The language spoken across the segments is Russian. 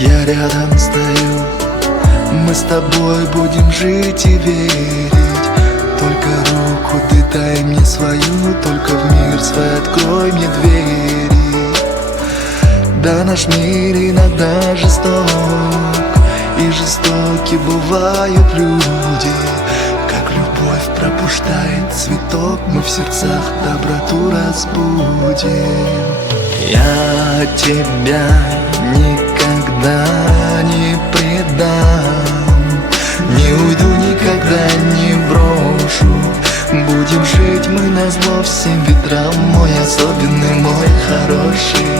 Я рядом стою, мы с тобой будем жить и верить. Только руку ты дай мне свою, только в мир свой открой мне двери. Да, наш мир иногда жесток, и жестоки бывают люди. Как любовь пробуждает цветок, мы в сердцах доброту разбудим. Я тебя никогда не предам, не уйду, никогда не брошу. Будем жить мы назло всем ветрам, мой особенный, мой хороший.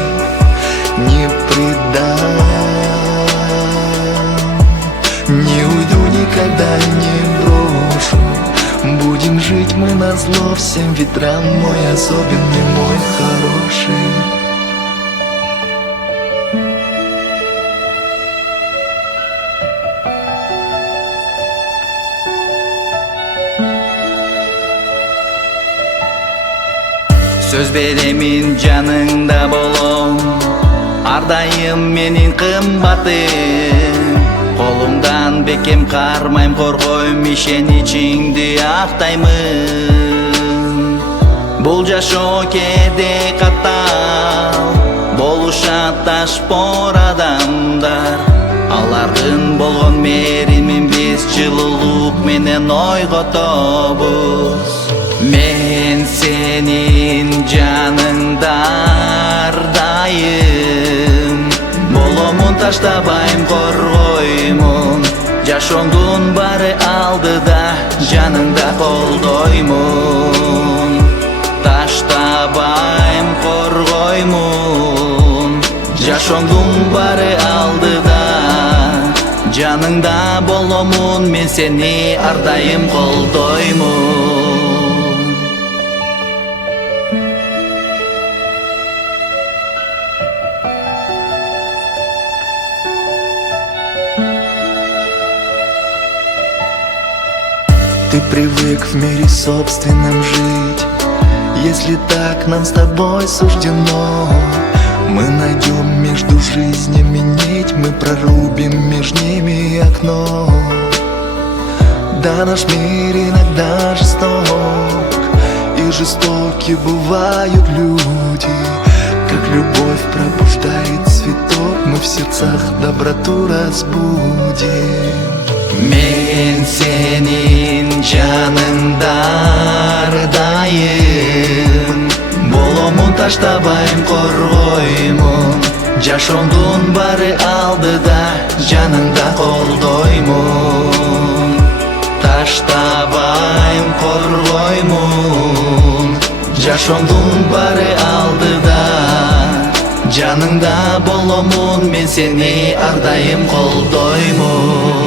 Не предам, не уйду, никогда не брошу. Будем жить мы назло всем ветрам, мой особенный, мой хороший. Söz beremin canыңда болом, ардайым менин кымбатым. Колуңдан бекем кармайм, коргойм, ишеничиңди актаймын. Бул жашоо кээде катал, болушат ташпор адамдар. Алардын болгон мээримин биз жылуулук менен ойготобуз. Мен сенин жаныңда ардайым, боломун таштабайм, коргоймун. Жашооңдун баары алдыда, жаныңда колдоймун. Таштабайм, коргоймун. Жашооңдун баары алдыда, жаныңда боломун. Мен сени ардайым, колдоймун. Ты привык в мире собственном жить. Если так нам с тобой суждено, мы найдем между жизнями нить, мы прорубим между ними окно. Да, наш мир иногда жесток, и жестоки бывают люди. Как любовь пробуждает цветок, мы в сердцах доброту разбудим. Мен сенин жаныңда ардайым, боломун таштабайм, коргоймун. Жашооңдун баары алдыда, жаныңда колдоймун. Таштабайм, коргоймун. Жашооңдун баары алдыда, жаныңда боломун. Мен сени ардайым, колдоймун.